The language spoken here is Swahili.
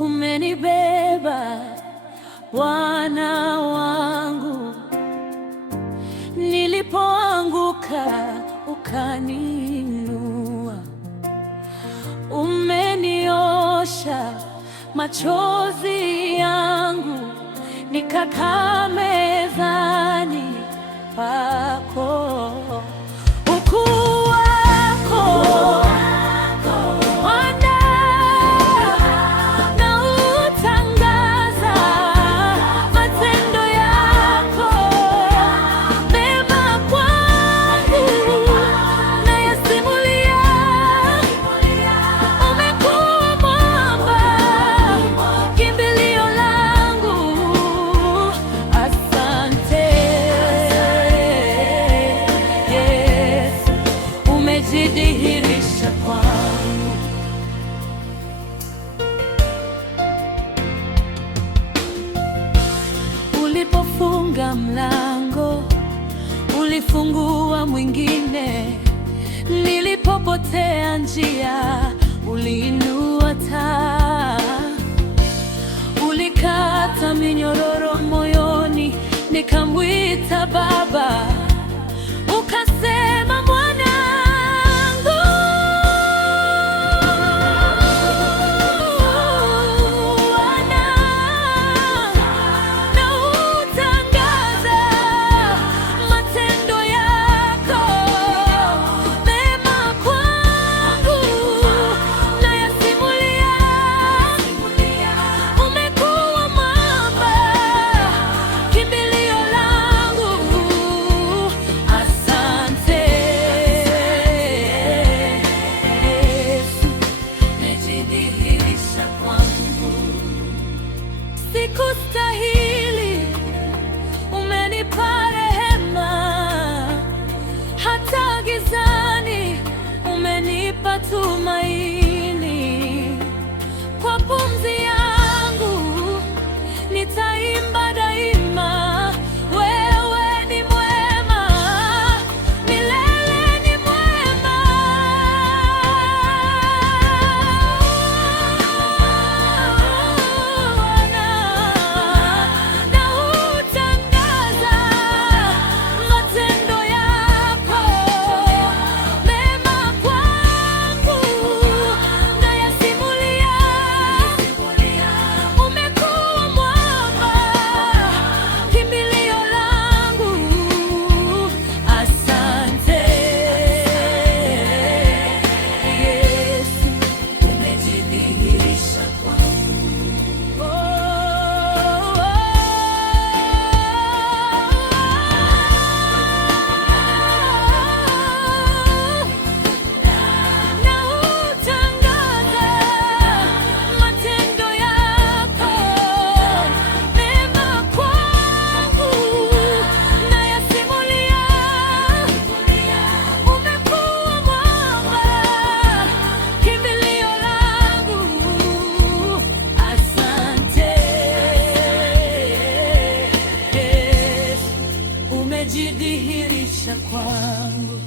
umenibeba Bwana wangu, nilipoanguka ukaniinua, umeniosha machozi yangu, nikakaa mezani pako. Ukuu wako Bwana nautangaza, matendo yako mema kwangu nayasimulia. Umekuwa mwamba, kimbilio langu, asante Yesu, umejidhihirisha kwangu. Ulipofunga mlango, ulifungua mwingine. Nilipopotea njia, uliinua taa. Ulikata minyororo moyoni, nikamwita Baba, ukasema mwanangu. Bwana nautangaza, matendo yako mema kwangu nayasimulia. Umekuwa mwamba, kimbilio langu, asante Yesu, umejidhihirisha kwangu. Sikustahili, umenipa rehema, hata gizani umenipa tumaini. Kwa pumzi yangu nitaimba daima, wewe ni mwema, milele ni mwema. Nautangaza matendo yako mema kwangu nayasimulia. Umekuwa mwamba, kimbilio langu, asante Yesu, umejidhihirisha kwangu. Nautangaza matendo yako mema kwangu nayasimulia. Umekuwa mwamba, kimbilio langu, asante Yesu, umejidhihirisha kwangu.